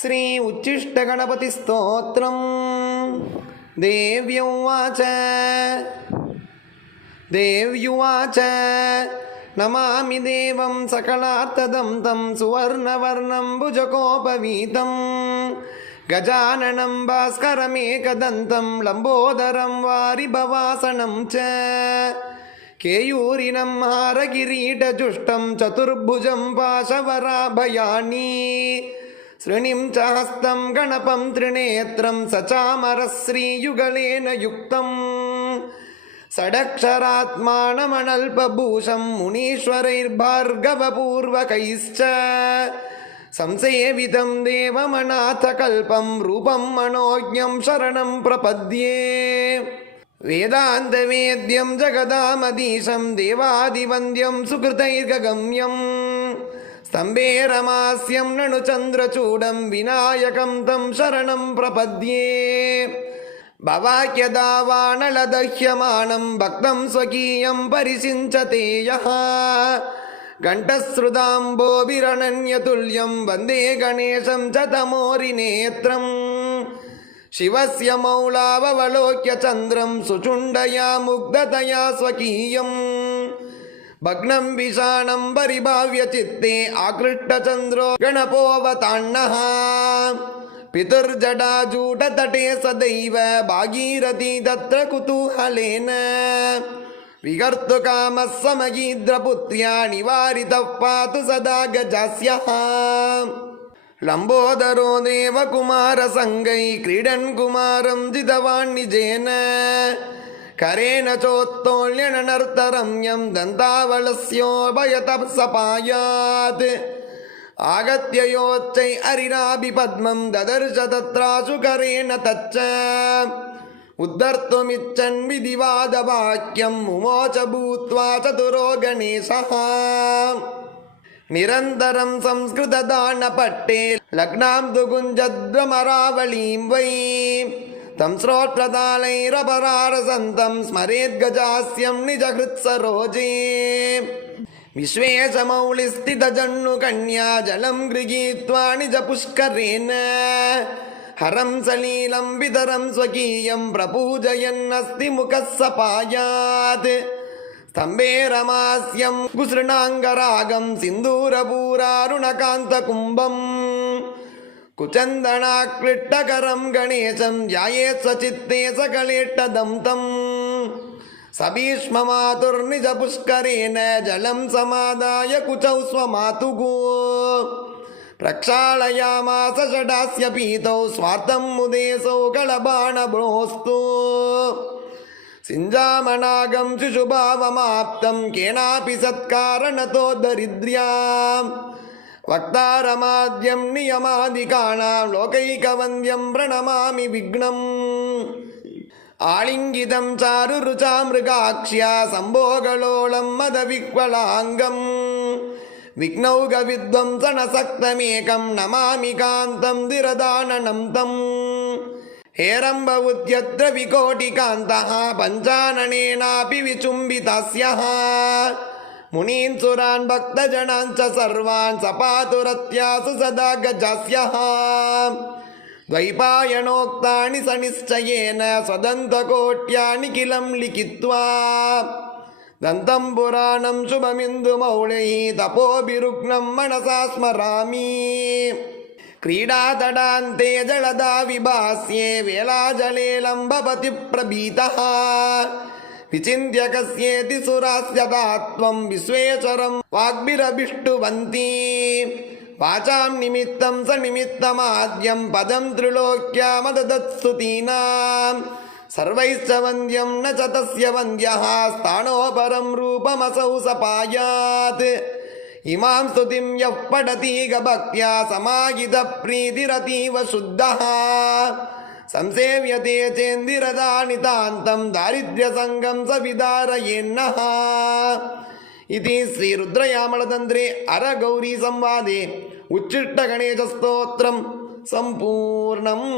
श्री उच्छिष्टगणपतिस्तोत्रं देव्युवाच देव्युवाच नमामि देवं सकलार्थदं तं सुवर्णवर्णं भुजकोपवीतं गजाननं भास्करमेकदन्तं लम्बोदरं वारिभवासनं च केयूरिनं हारकिरीटजुष्टं चतुर्भुजं पाशवराभयाणी सृणिं च हस्तं गणपं त्रिनेत्रं सचामरश्रीयुगलेन युक्तम् सडक्षरात्मानमणल्पभूषं मुनीश्वरैर्भार्गवपूर्वकैश्च संसेवितं देवमनाथकल्पं रूपं मनोज्ञं शरणं प्रपद्ये वेदान्तवेद्यं जगदामधीशं देवादिवन्द्यं सुकृतैर्गगम्यम् स्तम्भेरमास्यं नणुचन्द्रचूडं विनायकं तं शरणं प्रपद्ये भवाक्यदा वा नलदह्यमानं भक्तं स्वकीयं परिसिञ्चते यः घण्टश्रुताम्बोभिरनन्यतुल्यं वन्दे गणेशं च तमोरिनेत्रम् शिवस्य मौलावलोक्य चन्द्रं सुचुण्डया मुग्धतया स्वकीयम् भग्नं विषाणं परिभाव्य चित्ते आकृष्टचन्द्रो गणपोऽवतान्नः पितुर्जडाजूटतटे सदैव भागीरथी तत्र कुतूहलेन विकर्तुकामः समगीद्रपुत्र्या निवारितः पातु सदा गजास्यः लम्बोदरो देवकुमारसङ्गै क्रीडन् कुमारं जितवान् निजेन கரேண சோத்தோல்யணர்த்தரம்யம் தந்தாவளஸ்யோபயதப்சபாயாத் ஆகத்தியோச்சை அரிராபி பத்மம் ததர்ஷ தத்ராசு கரேண தச்ச உத்தர்த்துமிச்சன் விதிவாத வாக்கியம் உமோச்ச பூத்வா சதுரோ கணேசா நிரந்தரம் சம்ஸ்கிருததான பட்டே லக்னாம் துகுஞ்சத்ரமராவளீம் வை तं श्रोत्रतालैरपरारसन्तं स्मरेद् गजास्यं निजहृत्सरोजे विश्वेशमौलिस्थितजन्नुकन्या जलं गृहीत्वा निजपुष्करेण हरं सलीलं वितरं स्वकीयं प्रपूजयन्नस्ति मुखः सपायात् स्तम्भे रमास्यं कुसृणाङ्गरागं सिन्दूरपूरारुणकान्तकुम्भम् कुचन्दनाकृष्टकरं गणेशं ध्याये स्वचित्ते सकलेष्टदन्तं सबीष्ममातुर्निजपुष्करेण जलं समादाय कुचौ स्वमातुगो प्रक्षालयामास षडास्य पीतौ स्वार्थं मुदेशौ कलबाणभ्रोस्तु सिञ्जामणागं शिशुभावमाप्तं केनापि सत्कारणतो दरिद्र्याम् வக்தாரமாத்யம் நியமாதிகானாம் லோகைகவந்தியம் பிரணமாமி விக்னம் ஆலிங்கிதம் சாரு ருச்சா மிருகாட்சியா சம்போகலோலம் மதவிக்வலாங்கம் விக்னௌகவித்வம்சனசக்தமேகம் நமாமி காந்தம் திரதானனம் தம் हेरम्ब उद्यत्र विकोटिकान्तः पञ्चाननेनापि विचुम्बितस्यः मुनीन् सुरान् भक्तजनान् च सर्वान् सपातु रत्यासु सदा गजास्यः द्वैपायणोक्तानि स निश्चयेन स्वदन्तकोट्यानि किलं लिखित्वा दन्तं पुराणं शुभमिन्दुमौळैः तपोभिरुग्णं मनसा स्मरामि क्रीडातडान्ते जलदा विभास्ये वेलाजलेलं भवति प्रभीतः விசிந்திய கஸ்யேதி சுராஸ்யதாத்வம் விஸ்வேஸ்வரம் வாக்பிரபிஷ்டுவந்தி வாசாம் நிமித்தம் ச நிமித்தமாத்யம் பதம் திரிலோக்கியா மததத்சுதீனாம் सर्वैश्च वन्द्यं न च तस्य वन्द्यः स्थानोपरं रूपमसौ सपायात् इमां स्तुतिं यः पठतीगभक्त्या समाहितप्रीतिरतीव शुद्धः சம்சேவியதே சேந்திரதா நிதாந்தம் தாரித்ய சங்கம் சவிதாரயேன்னः इति श्रीरुद्रयामलतन्त्रे अरगौरीसंवादे उच्छिष्टगणेशस्तोत्रं सम्पूर्णम्